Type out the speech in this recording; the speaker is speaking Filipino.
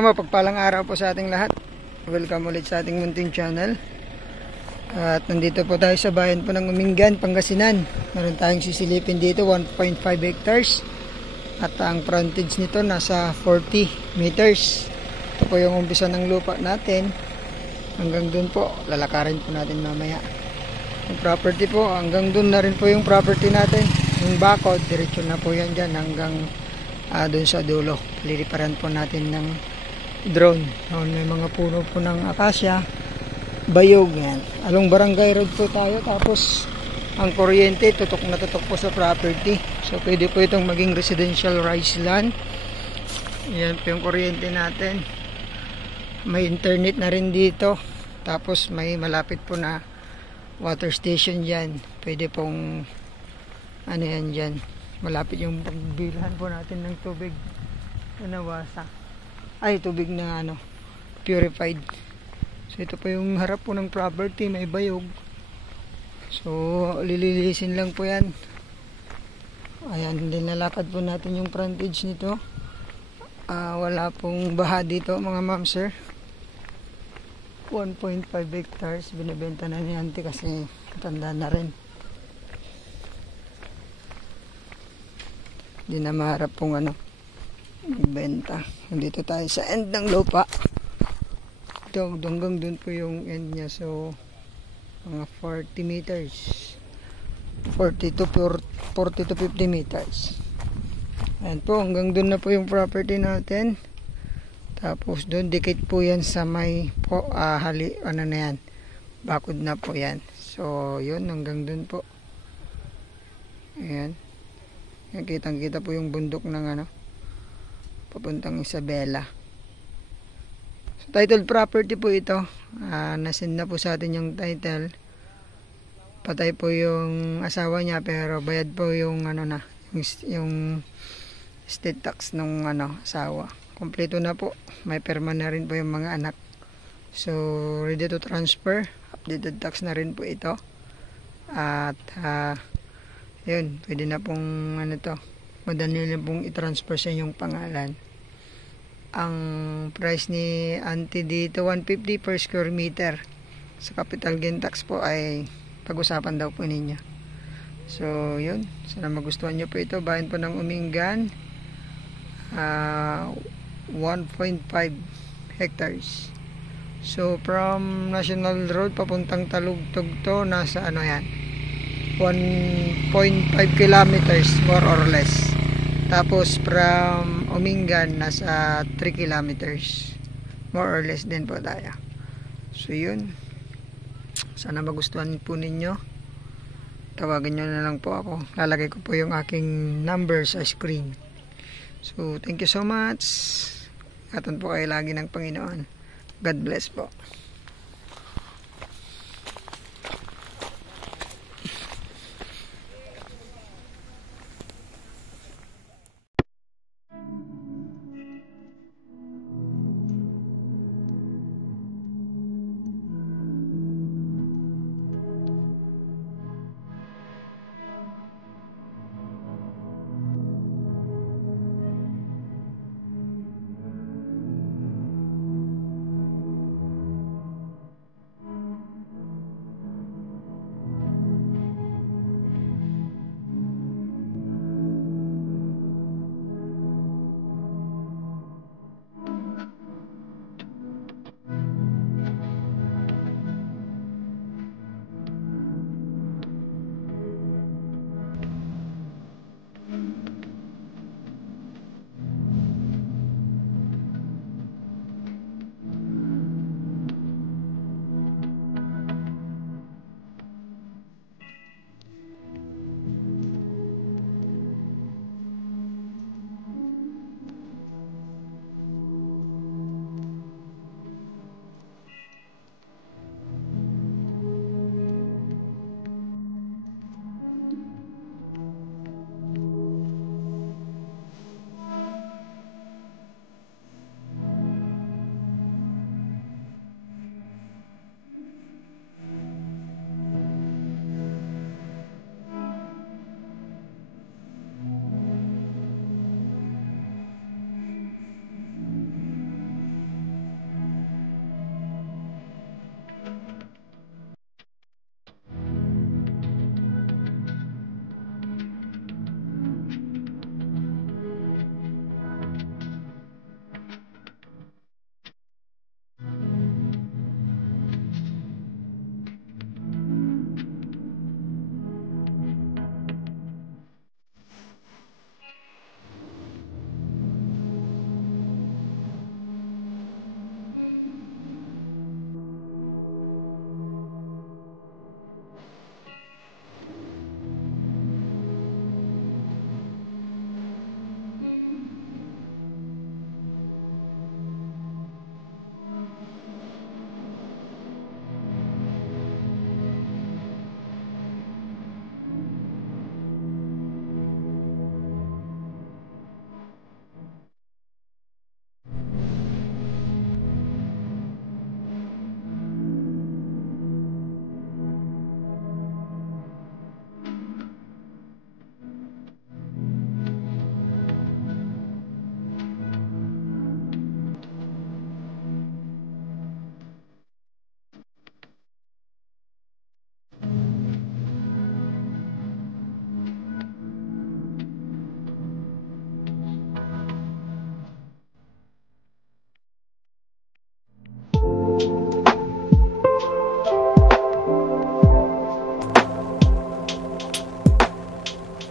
Mga mapagpalang araw po sa ating lahat. Welcome ulit sa ating munting channel. At nandito po tayo sa bayan po ng Umingan, Pangasinan. Meron tayong sisilipin dito, 1.5 hectares. At ang frontage nito nasa 40 meters. Ito po yung umpisa ng lupa natin. Hanggang dun po, lalakarin po natin mamaya. Yung property po, hanggang dun na rin po yung property natin. Yung bakod, diretso na po yan dyan hanggang dun sa dulo. Liliparan po natin ng drone. May mga puno po ng akasya, bayog yan. Along barangay road po tayo, tapos ang kuryente tutok na tutok po sa property. So pwede po itong maging residential rice land. Yan po yung kuryente natin. May internet na rin dito. Tapos may malapit po na water station dyan. Pwede pong ano yan dyan, malapit yung pagbilhan po natin ng tubig na nawasa. Ay, tubig na purified. So ito po yung harap po ng property, may bayog. So lililisin lang po yan. Ayan, nilalakad po natin yung frontage nito. Wala pong baha dito mga ma'am sir. 1.5 hectares binibenta na ni auntie kasi matanda na rin. Hindi na maharap pong magbenta. Nandito tayo sa end ng lupa. Ito, hanggang dun po yung end niya. So mga 40 meters. 40 to 50 meters. Ayan po, hanggang dun na po yung property natin. Tapos dun, dikit po yan sa may na yan. Bakod na po yan. So yun, hanggang dun po. Ayan. Kitang-kita po yung bundok ng papuntang Isabela. So, titled property po ito. Nasend na po sa atin yung title. Patay po yung asawa niya pero bayad po yung yung estate tax ng asawa. Kompleto na po. May perma na rin po yung mga anak. So ready to transfer. Updated tax na rin po ito. At yun, pwede na pong madali na pong i-transfer sa inyong pangalan. Ang price ni auntie dito 150 per square meter. Sa capital gain tax po ay pag-usapan daw po ninyo. So yun, sana magustuhan nyo po ito. Bayan po ng Umingan, 1.5 hectares. So from National Road papuntang Talugtog to nasa yan, 1.5 kilometers more or less. Tapos from Umingan nasa 3 kilometers more or less din po tayo. So yun, sana magustuhan po ninyo. Tawagan nyo na lang po ako. Lalagay ko po yung aking number sa screen. So thank you so much. Ingatan po kayo lagi ng Panginoon. God bless po.